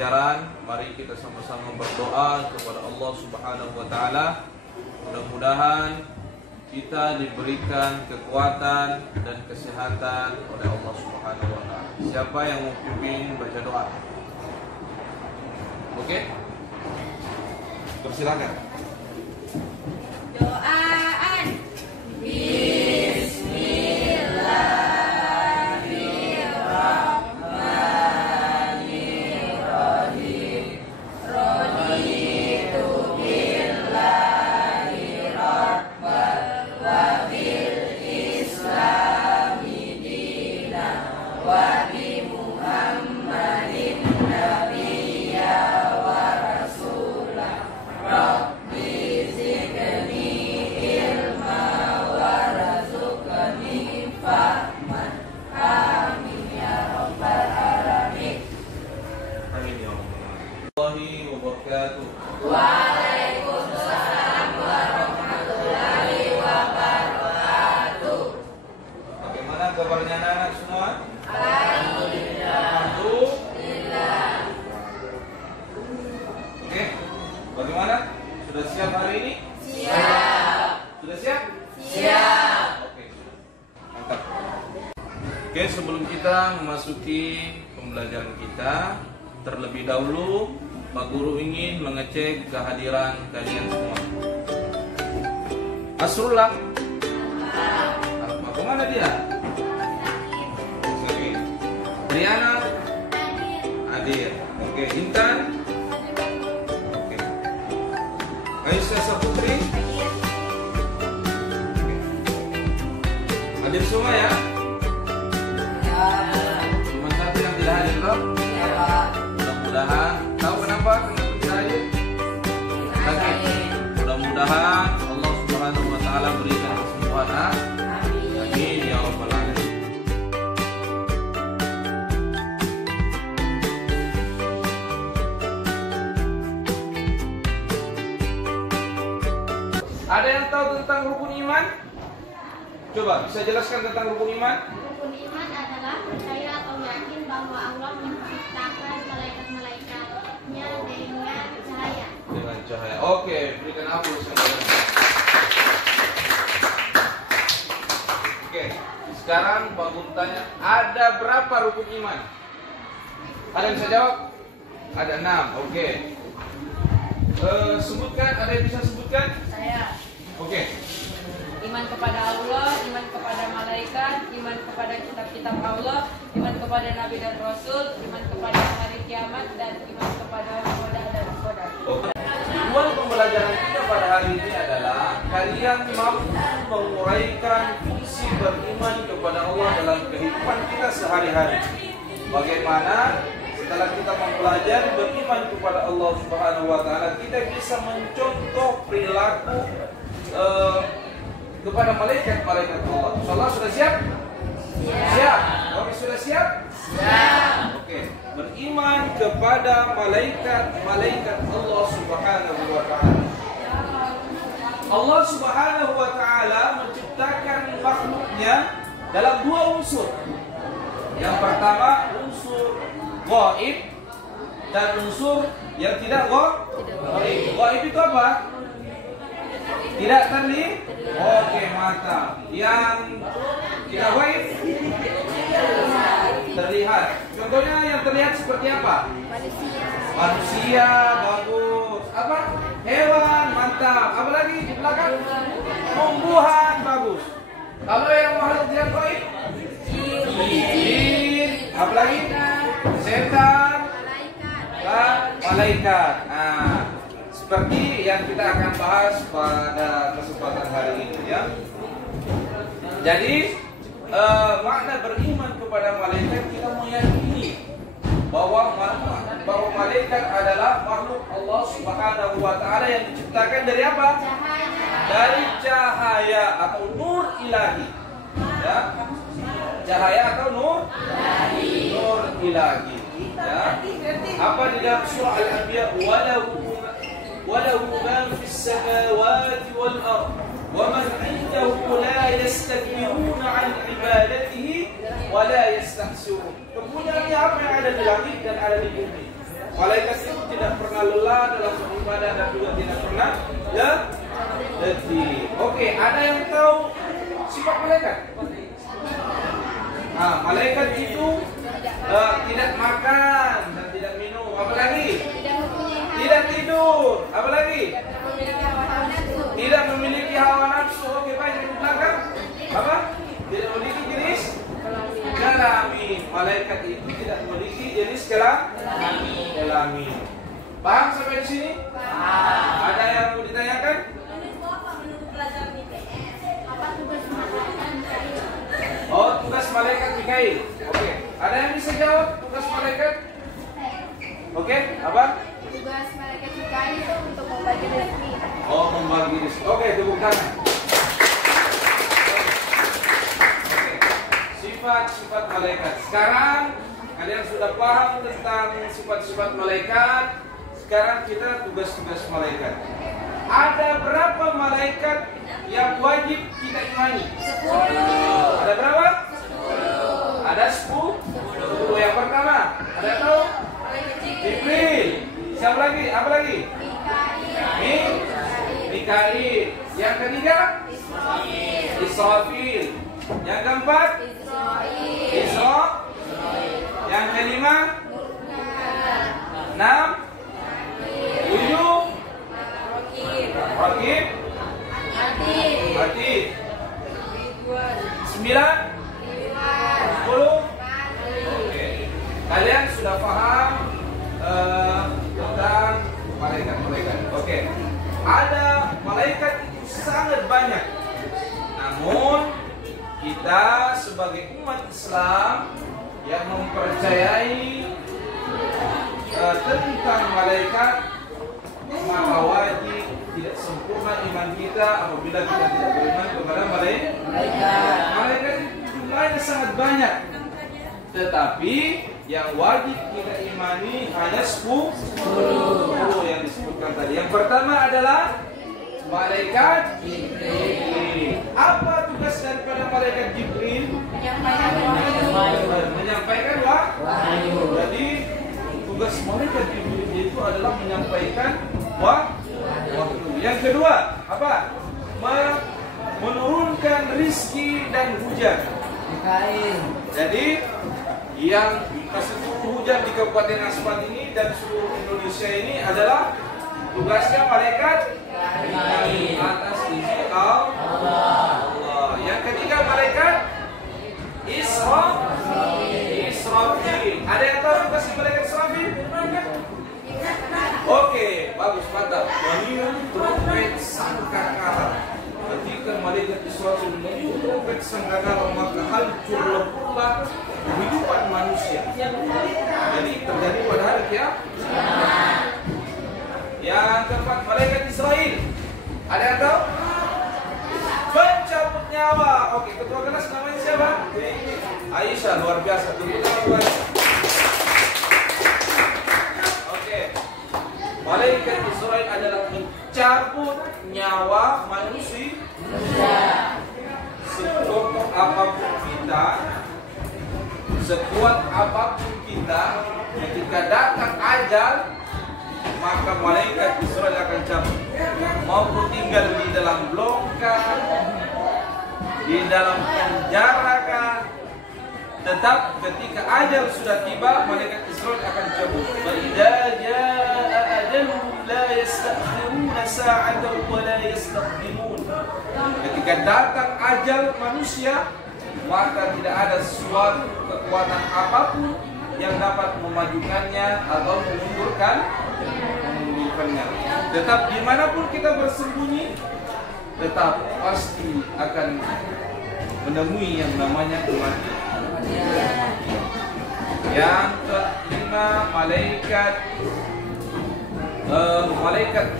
pembelajaran, mari kita sama-sama berdoa kepada Allah Subhanahu wa taala. Mudah-mudahan kita diberikan kekuatan dan kesehatan oleh Allah Subhanahu wa taala. Siapa yang mau pimpin baca doa? Oke? Persilakan. Doaan. Waalaikumsalam warahmatullahi wabarakatuh. Bagaimana kabarnya anak-anak semua? Alhamdulillah. Alhamdulillah. Oke, bagaimana? Sudah siap hari ini? Siap. Sudah siap? Siap. Oke, mantap. Oke, sebelum kita memasuki pembelajaran kita, terlebih dahulu Pak Guru ingin mengecek kehadiran kalian semua. Asrullah. Kemana dia? Sakit. Triana. Hadir. Oke, Intan. Oke. Aisyah Saputri. Hadir semua ya? Cuma satu yang tidak hadir loh. Mudah-mudahan. Tahu kenapa? Kenapa tidak hadir? Sakit. Mudah-mudahan Allah Subhanahu wa taala berikan kesembuhan. Amin ya rabbal alamin. Ada yang tahu tentang rukun iman? Coba bisa jelaskan tentang rukun iman? Rukun iman adalah percaya atau yakin bahwa Allah menciptakan malaikat-malaikatnya dengan cahaya. Dengan cahaya. Oke, berikan aplaus. Oke, sekarang Pak Guru tanya, ada berapa rukun iman? Ada yang bisa jawab? Ada 6. Oke. Sebutkan, ada yang bisa sebutkan? Saya. Oke. Iman kepada Allah, iman kepada malaikat, iman kepada kitab-kitab Allah, iman kepada Nabi dan Rasul, iman kepada hari kiamat, dan iman kepada qada dan qadar. Oke. Tujuan pembelajaran kita pada hari ini adalah kalian mampu menguraikan fungsi beriman kepada Allah dalam kehidupan kita sehari-hari. Bagaimana setelah kita mempelajari beriman kepada Allah Subhanahu wa taala, kita bisa mencontoh perilaku kepada malaikat-malaikat Allah. Insyaallah sudah siap? Siap. Oke, sudah siap? Siap. Oke, beriman kepada malaikat-malaikat Allah Subhanahu wa taala. Allah Subhanahu wa taala menciptakan makhluknya dalam 2 unsur. Yang pertama unsur gaib dan unsur yang tidak gaib. Gaib itu apa? Tidak terlihat. Oke, mantap. Yang tidak gaib terlihat. Contohnya yang terlihat seperti apa? Manusia, bagus. Apa? Hewan, mantap. Apa lagi di belakang? Tumbuhan, bagus. Kalau yang makhluk yang gaib? Jin. Apa lagi? Setan. Malaikat. Nah, seperti yang kita akan bahas pada kesempatan hari ini ya. Jadi makna beriman kepada malaikat, kita meyakini bahwa malaikat adalah makhluk Allah Subhanahu wa taala yang diciptakan dari apa? Dari cahaya atau nur ilahi. Ya. Cahaya atau nur ilahi. Ya. Apa di dalam surah Al-Anbiya, walahu ma fis samawati wal ard wa man 'indahu la yastakbiruna 'an ibadatihi wa la yastahsirun. Kepunyaannya apa yang ada di langit dan ada di bumi. malaikat itu tidak pernah lelah dalam beribadah dan juga tidak pernah letih. Oke, ada yang tahu sifat malaikat? Nah, malaikat itu tidak makan dan tidak minum. Apa lagi? Tidak tidur. Apa lagi? Tidak memiliki hawa nafsu. Oke, baik, yang di belakang. Apa? Tidak memiliki jenis kelamin. Malaikat itu tidak memiliki jenis kelamin. Paham sampai di sini? Ada yang mau ditanyakan? Oh, tugas malaikat Mikail. Oke. Ada yang bisa jawab tugas malaikat? Oke, apa? Tugas malaikat Mikail itu untuk membagi rezeki. Oh, membagi rezeki. Oke, tepuk tangan. Sifat-sifat malaikat. Sekarang kalian sudah paham tentang sifat-sifat malaikat. Sekarang kita tugas-tugas malaikat. Ada berapa malaikat yang wajib kita imani? 10. Ada berapa? 10. Ada 10. Yang pertama, ada tahu? Jibril. Siapa lagi? Apa lagi? Mikail. Yang ketiga? Israfil. Yang keempat? Isra. Yang kelima? 6. 7. Rakib. Atid. 9. 10. Oke. Kalian sudah paham tentang malaikat-malaikat. Oke. Ada malaikat itu sangat banyak. Namun kita sebagai umat Islam yang mempercayai tentang malaikat, maka wajib tidak sempurna iman kita apabila kita tidak beriman kepada malaikat. Malaikat itu jumlahnya sangat banyak, tetapi yang wajib kita imani hanya 10 yang disebutkan tadi. Yang pertama adalah malaikat Jibril. Apa tugas daripada malaikat Jibril? Menyampaikan wahyu. Jadi tugas malaikat Jibril itu adalah menyampaikan wahyu. Yang kedua, apa? Menurunkan rizki dan hujan. Jadi yang kasih hujan di Kabupaten Asmat ini dan seluruh Indonesia ini adalah tugasnya malaikat atas izin Allah. Yang ketiga malaikat Israfil. Ada yang tahu tugas malaikat Israfil? Oke, bagus, mantap. Meniup trompet sangkakala. Ketika malaikat Israfil meniup trompet sangkakala, maka hancur lebah kehidupan manusia. Jadi terjadi pada hari kiamat. Yang keempat malaikat Israel. Ada yang tahu? Pencabut nyawa. Oke, ketua kelas namanya siapa? Aisyah, luar biasa. Tunggu tangan. Oke. Malaikat Israel adalah mencabut nyawa manusia. Sekokoh apapun kita, sekuat apapun kita, ketika datang ajal, maka malaikat Israel akan cabut. Mau tinggal di dalam blok kah, di dalam penjara kah, tetap ketika ajal sudah tiba, malaikat Israel akan cabut. Wa idza jaa ajaluhum la yastakhiruna sa'atan wa la yastaqdimun. Ketika datang ajal manusia, maka tidak ada suatu kekuatan apapun yang dapat memajukannya atau memundurkannya. Tetap dimanapun kita bersembunyi, tetap pasti akan menemui yang namanya kematian. Yang kelima malaikat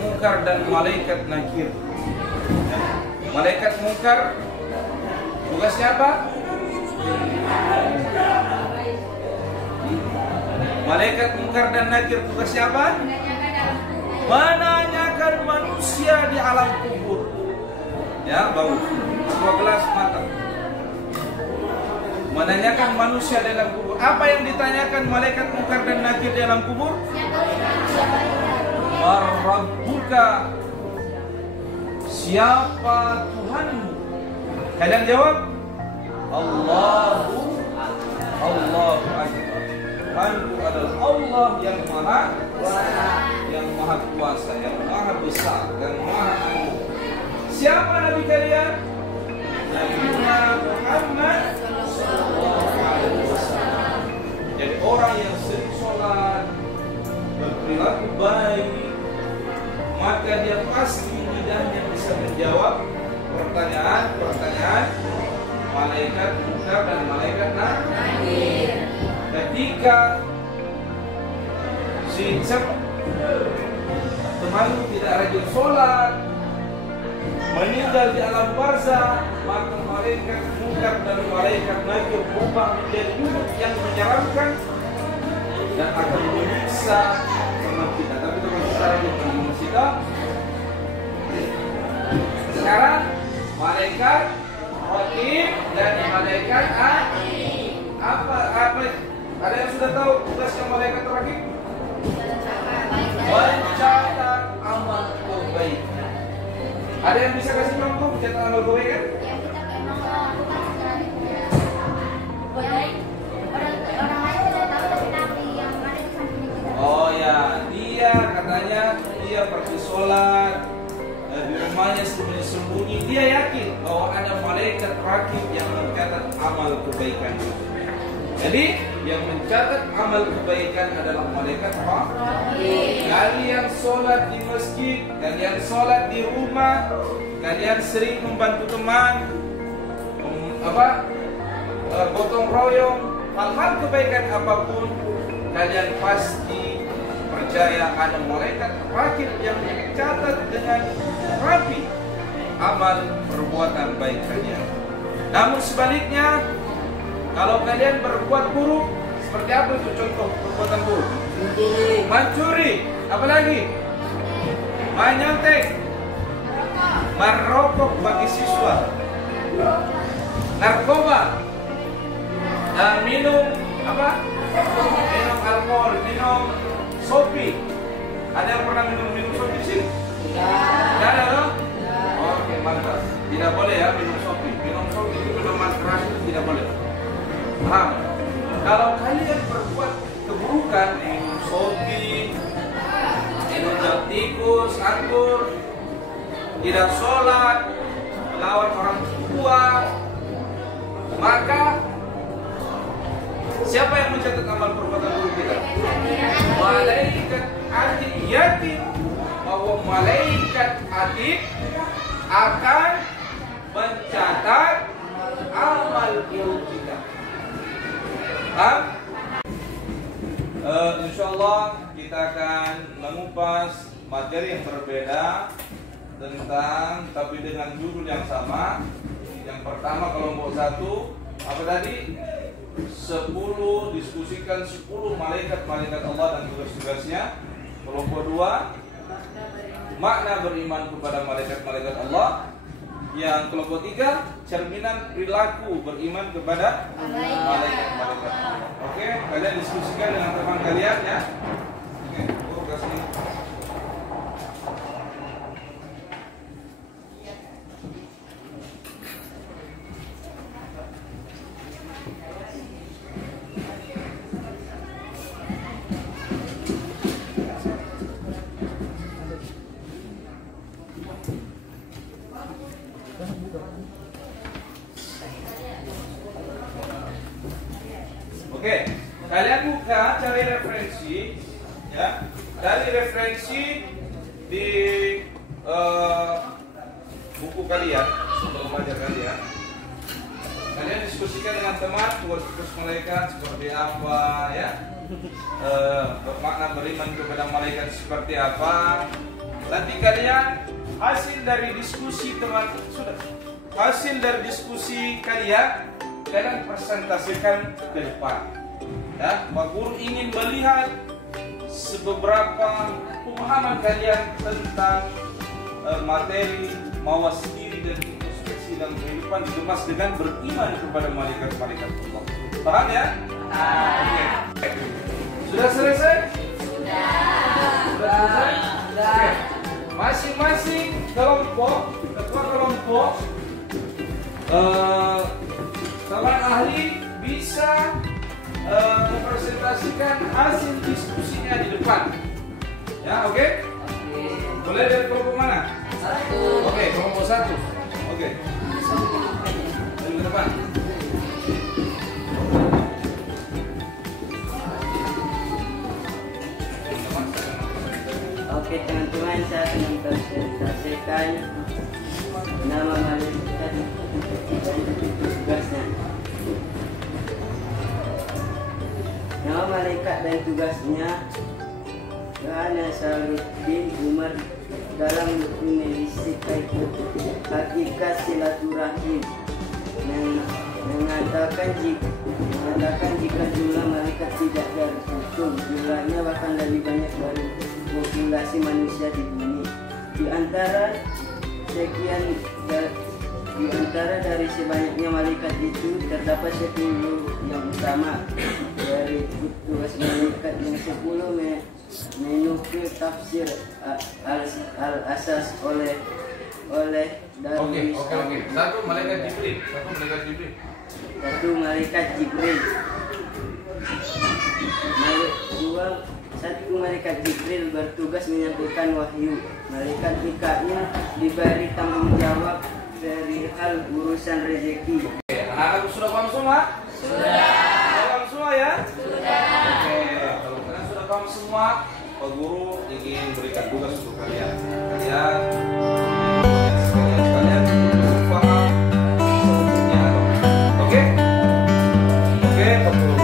mungkar dan malaikat nakir. Malaikat mungkar tugasnya apa? Malaikat mungkar dan nakir tugasnya apa? Menanyakan manusia di alam kubur. Ya, bagus. Ketua kelas mantap. Menanyakan manusia dalam kubur. Apa yang ditanyakan malaikat mungkar dan nakir di alam kubur? Marabbuka, siapa Tuhanmu? Kalian jawab, Allahu Akbar. Tuhanku adalah Allah yang maha kuasa, yang maha besar, yang maha agung. Siapa Nabi kalian? Nabi Muhammad sallallahu alaihi wasallam. Jadi orang yang sering sholat, berperilaku baik, maka dia pasti lidahnya bisa menjawab pertanyaan malaikat munkar dan malaikat nakir. Ketika si temanmu tidak rajin sholat, meninggal di alam barzah, maka malaikat munkar dan malaikat nakir berubah menjadi mulut yang menyeramkan dan akan menyiksa teman kita. Tapi teman kita yang menyiksa kita. Sekarang malaikat Raqib dan malaikat Atid. Apa? Ada yang sudah tahu tugasnya malaikat Raqib? Mencatat amal kebaikan. Ada yang bisa kasih contoh mencatat amal kebaikan? Yang kita memang melakukan secara baik. Orang lain tidak tahu tapi Nabi yang ada di samping kita. Oh ya, dia katanya dia pergi sholat di rumahnya sembunyi-sembunyi. Dia yakin bahwa ada malaikat Raqib yang mencatat amal kebaikan. Jadi yang mencatat amal kebaikan adalah malaikat Raqib. Kalian sholat di masjid, kalian sholat di rumah, kalian sering membantu teman, gotong royong, hal-hal kebaikan apapun, kalian pasti percaya ada malaikat Raqib yang mencatat dengan rapi amal perbuatan baik kalian. Namun sebaliknya, kalau kalian berbuat buruk, seperti apa itu contoh perbuatan buruk? Mencuri, apalagi? Menyontek, merokok bagi siswa, narkoba, minum minum alkohol, minum sopi. Ada yang pernah minum sopi di sini? Tidak ada loh? Oke, mantap. Tidak boleh ya minum sopi. Minum sopi itu minuman keras itu tidak boleh. Paham? Kalau kalian berbuat keburukan, minum sopi, minum jam tikus, anggur, tidak sholat, melawan orang tua, maka siapa yang mencatat amal perbuatan buruk kita? Malaikat Atid. Yakin bahwa malaikat Atid akan mencatat amal buruk kita. Insyaallah kita akan mengupas materi yang berbeda tentang, tapi dengan judul yang sama. Yang pertama kelompok 1 apa tadi? 10 diskusikan 10 malaikat-malaikat Allah dan tugas-tugasnya. Kelompok 2 makna beriman kepada malaikat-malaikat Allah. Yang kelompok 3 cerminan perilaku beriman kepada malaikat-malaikat Allah. Oke, kalian diskusikan dengan teman kalian ya. Oke, buruk kasih. Oke, kalian buka cari referensi ya. Dari referensi di buku kalian, sumber belajar kalian. Kalian diskusikan dengan teman tugas malaikat seperti apa ya. Makna beriman kepada malaikat seperti apa. Nanti kalian hasil dari diskusi teman sudah. Hasil dari diskusi kalian presentasikan ke depan. Ya, Pak Guru ingin melihat beberapa pemahaman kalian tentang materi mawas diri dan introspeksi dalam kehidupan dikemas dengan beriman kepada malaikat-malaikat Allah. Paham ya? Oke. Sudah selesai? Sudah Teman ahli bisa mempresentasikan hasil diskusinya di depan. Ya, oke? Boleh dari kelompok mana? Oke, kelompok 1. Oke. Dari ke depan. Oke teman-teman, saya akan mempresentasikan nama malaikat dan tugasnya. Nama malaikat dan tugasnya Yohana Saluddin Umar dalam menelisik hakikat silaturahim mengatakan jika jumlah malaikat tidak terhitung, jumlahnya bahkan lebih banyak dari populasi manusia di bumi. Di antara dari sebanyaknya malaikat itu terdapat 10 yang utama. Dari tugas malaikat yang 10 menukil tafsir al-asas oleh Darwis. Oke. Satu malaikat Jibril. Satu malaikat Jibril bertugas menyampaikan wahyu. Malaikat Mikail diberi tanggung jawab perihal urusan rezeki. Oke, anak-anak sudah paham semua? Sudah paham semua ya? Sudah. Oke, kalau kalian sudah paham semua, Pak Guru ingin berikan tugas untuk kalian. Kalian paham sebetulnya. Oke, Pak Guru.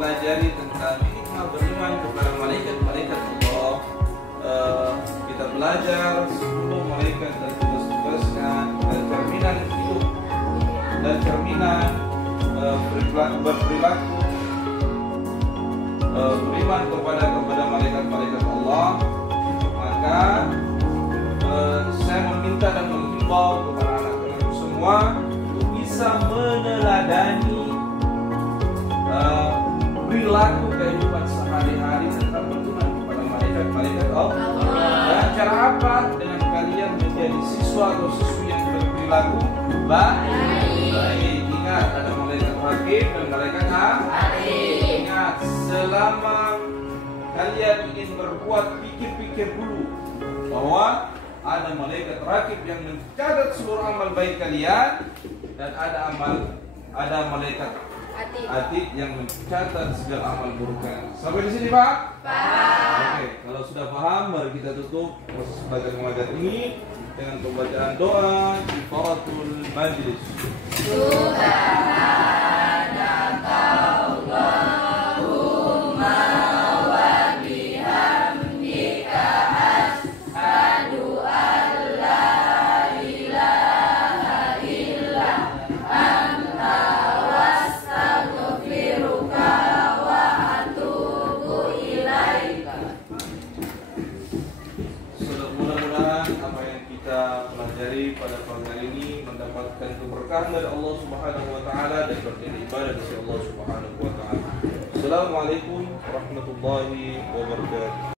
mempelajari tentang hikmah beriman kepada malaikat-malaikat Allah. Kita belajar 10 malaikat dan tugas-tugasnya dan cerminan hidup dan cerminan berperilaku beriman kepada malaikat-malaikat Allah. Maka saya meminta dan Allah, kepada anak-anakku semua untuk bisa meneladani perilaku kehidupan sehari-hari serta berkenan kepada malaikat-malaikat Allah. Dan cara apa? Dengan kalian menjadi siswa atau siswi yang berperilaku baik. Ingat, ada malaikat hakim dan malaikat adil. Ingat, selama kalian ingin berbuat, pikir-pikir dulu bahwa ada malaikat rakib yang mencatat seluruh amal baik kalian, dan ada malaikat atid yang mencatat segala amal buruk kalian. Sampai di sini, Pak? Paham. Oke, kalau sudah paham, mari kita tutup proses belajar mengajar ini dengan pembacaan doa kifaratul majlis. Pada pagi hari ini mendapatkan keberkahan dari Allah Subhanahu wa taala dan beribadah kepada Allah Subhanahu wa taala. Assalamualaikum warahmatullahi wabarakatuh.